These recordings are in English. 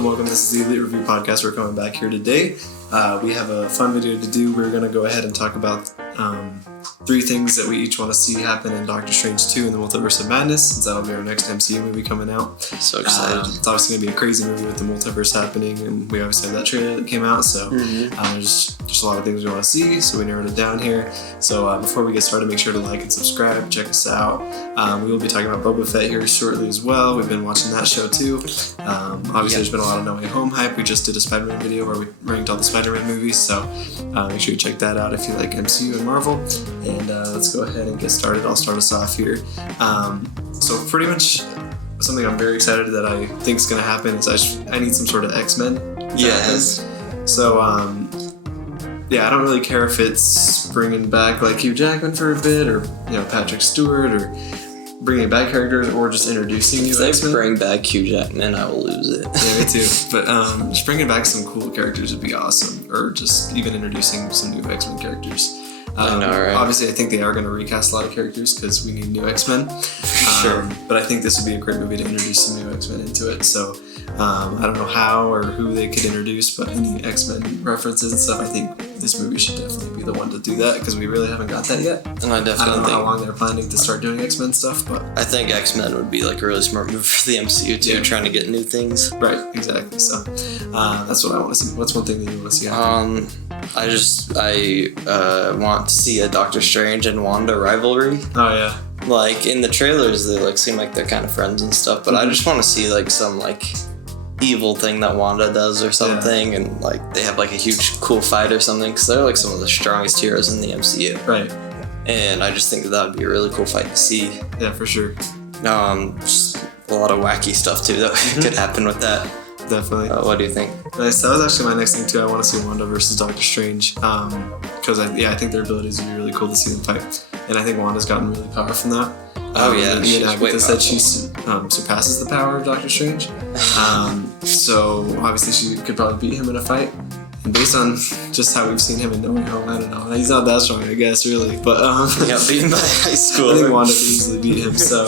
Welcome. This is the Elite Review Podcast. We're coming back here today. We have a fun video to do. We're going to go ahead and talk about 3 things that we each want to see happen in Doctor Strange 2 in the Multiverse of Madness, since that'll be our next MCU movie coming out. So excited. It's obviously going to be a crazy movie with the multiverse happening, and we obviously have that trailer that came out, so there's just a lot of things we want to see, so we narrowed it down here. So before we get started, make sure to like and subscribe, check us out. We will be talking about Boba Fett here shortly as well. We've been watching that show too. Obviously there's been a lot of No Way Home hype. We just did a Spider-Man video where we ranked all the Spider-Man movies, so make sure you check that out if you like MCU and Marvel. And let's go ahead and get started. I'll start us off here. So pretty much something I'm very excited that I think is going to happen is I need some sort of X-Men. Yes. So I don't really care if it's bringing back like Hugh Jackman for a bit, or Patrick Stewart, or bringing back characters, or just introducing new X-Men. If they bring back Hugh Jackman, I will lose it. Yeah, me too. But just bringing back some cool characters would be awesome, or just even introducing some new X-Men characters. I know, right? Obviously, I think they are going to recast a lot of characters because we need new X-Men. Sure. But I think this would be a great movie to introduce some new X-Men into it. So I don't know how or who they could introduce, but any X-Men references and stuff, I think this movie should definitely be the one to do that, because we really haven't got that yet. And I don't know how long they're planning to start doing X-Men stuff, but I think X-Men would be like a really smart move for the MCU too, trying to get new things. Right, exactly. So that's what I want to see. What's one thing that you want to see happen? I want to see a Doctor Strange and Wanda rivalry. Oh yeah. Like in the trailers, they like seem like they're kind of friends and stuff, but I just want to see like some like evil thing that Wanda does or something, and like they have like a huge cool fight or something, because they're like some of the strongest heroes in the MCU. Right. And I just think that would be a really cool fight to see. Yeah, for sure. Just a lot of wacky stuff too that could happen with that. Definitely. What do you think? Nice. That was actually my next thing too. I want to see Wanda versus Doctor Strange, because I think their abilities would be really cool to see them fight, and I think Wanda's gotten really powerful from that. She's Agatha said she surpasses the power of Doctor Strange. So obviously she could probably beat him in a fight. And based on just how we've seen him in No Way Home, I don't know. He's not that strong, I guess, really. But beaten by high school. I think Wanda could easily beat him. So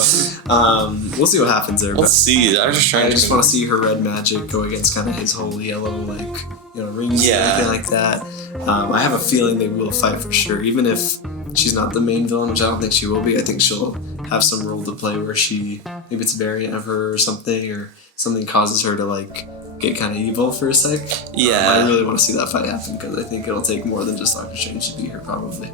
we'll see what happens there. We'll see. I just want to see her red magic go against kind of his whole yellow rings and everything like that. I have a feeling they will fight for sure, even if she's not the main villain, which I don't think she will be. I think she'll have some role to play where maybe it's a variant of her or something causes her to like get kind of evil for a sec. I really want to see that fight happen, because I think it'll take more than just Doctor Strange to beat her, probably.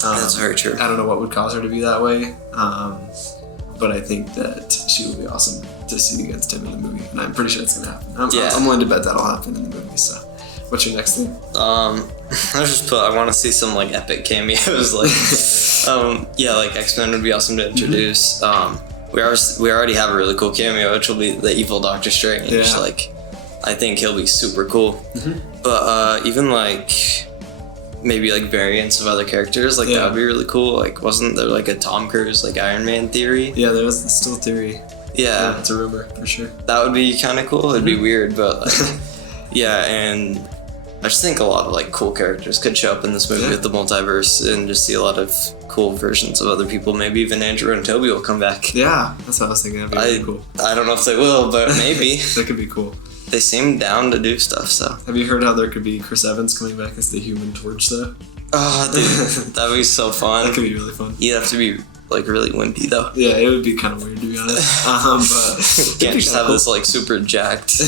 That's very true. I don't know what would cause her to be that way, but I think that she will be awesome to see against him in the movie, and I'm pretty sure it's going to happen. I'm willing to bet that'll happen in the movie, so. What's your next thing? I want to see some like epic cameos, like X-Men would be awesome to introduce. We already have a really cool cameo, which will be the evil Doctor Strange. Yeah. Like, I think he'll be super cool. But even like maybe like variants of other characters, like that would be really cool. Like, wasn't there like a Tom Cruise like Iron Man theory? Yeah, there was still theory. Yeah, it's a rumor for sure. That would be kind of cool. It'd be weird, but like, and I just think a lot of like cool characters could show up in this movie with the multiverse, and just see a lot of cool versions of other people. Maybe even Andrew and Toby will come back. Yeah, that's what I was thinking. That'd be really cool. I don't know if they will, but maybe. That could be cool. They seem down to do stuff, so. Have you heard how there could be Chris Evans coming back as the Human Torch, though? Oh, dude, that'd be so fun. That could be really fun. You'd have to be like really wimpy though. Yeah, it would be kind of weird, to be honest. But you can't just have this like super jacked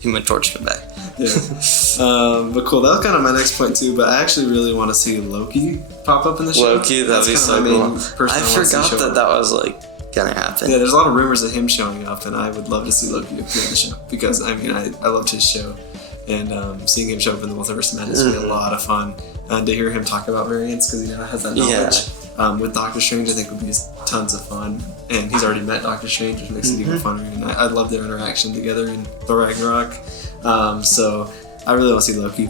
Human Torch come back. But cool. That was kind of my next point too. But I actually really want to see Loki pop up in the show. That'd be so cool. I forgot that was like gonna happen. Yeah, there's a lot of rumors of him showing up, and I would love to see Loki appear in the show, because I loved his show, and seeing him show up in the Multiverse of Madness would be a lot of fun. And to hear him talk about variants, because he now has that knowledge. With Doctor Strange, I think would be tons of fun, and he's already met Doctor Strange, which makes it even funner. And I love their interaction together in Thor Ragnarok. So I really want to see Loki.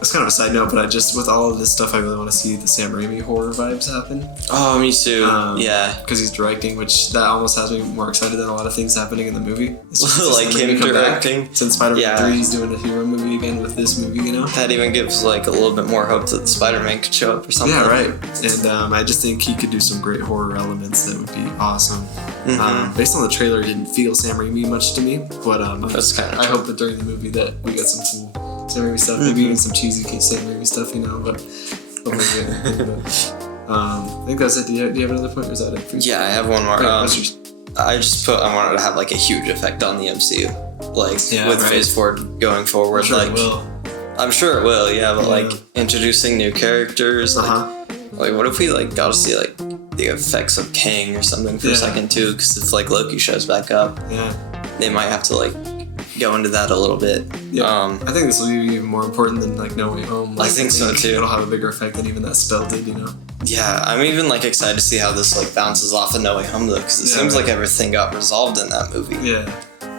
it's kind of a side note, but I just, with all of this stuff, I really want to see the Sam Raimi horror vibes happen. Oh, me too. Yeah. Because he's directing, which that almost has me more excited than a lot of things happening in the movie. It's just like him directing. Since Spider-Man 3, he's doing a hero movie again with this movie, you know? That even gives like a little bit more hope that Spider-Man could show up or something. Yeah, right. And I just think he could do some great horror elements that would be awesome. Based on the trailer, it didn't feel Sam Raimi much to me, but that's kind of I hope that during the movie that we get some cool Sam Raimi stuff, maybe even some cheesy Sam Raimi stuff, you know, but I think that's it. Do you have another point, or is that it for you? Yeah, I have one more. Right, I just put, I wanted to have like a huge effect on the MCU, like with Phase 4 going forward. I'm sure it will. I'm sure it will, yeah, but like introducing new characters, like what if we like got to see like the effects of Kang or something for a second too, because if like Loki shows back up, they might have to like go into that a little bit. I think this will be even more important than like No Way Home. Like, I think so too. It'll have a bigger effect than even that spell did, you know? Yeah, I'm even like excited to see how this like bounces off of No Way Home though, because it seems like everything got resolved in that movie. Yeah.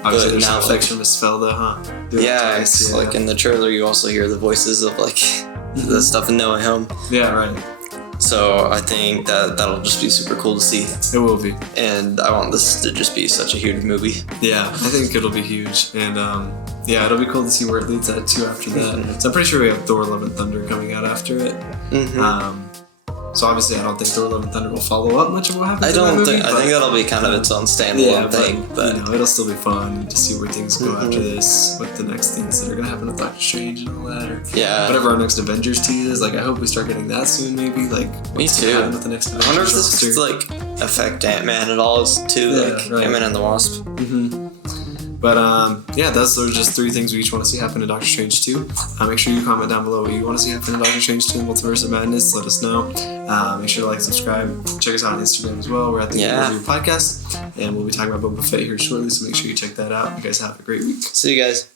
Obviously, there's some effects from a spell though, huh? It's like in the trailer you also hear the voices of like the stuff in No Way Home. Yeah, right. So I think that'll just be super cool to see. It will be. And I want this to just be such a huge movie. Yeah, I think it'll be huge. And it'll be cool to see where it leads at too after that. So I'm pretty sure we have Thor Love and Thunder coming out after it. So obviously I don't think Thor Love and Thunder will follow up much of what happens I think that'll be kind of its own standalone thing. But you know, it'll still be fun to see where things go after this, with the next things that are gonna happen with Doctor Strange and all that, or whatever our next Avengers tease is. Like I hope we start getting that soon, maybe. Like me too. With the next Avengers I wonder if this could like affect Ant-Man at all too, like Ant-Man and the Wasp. But those are just 3 things we each want to see happen in Doctor Strange 2. Make sure you comment down below what you want to see happen in Doctor Strange 2 and Multiverse of Madness. Let us know. Make sure to like and subscribe. Check us out on Instagram as well. We're at the Multiverse Podcast, and we'll be talking about Boba Fett here shortly. So make sure you check that out. You guys have a great week. See you guys.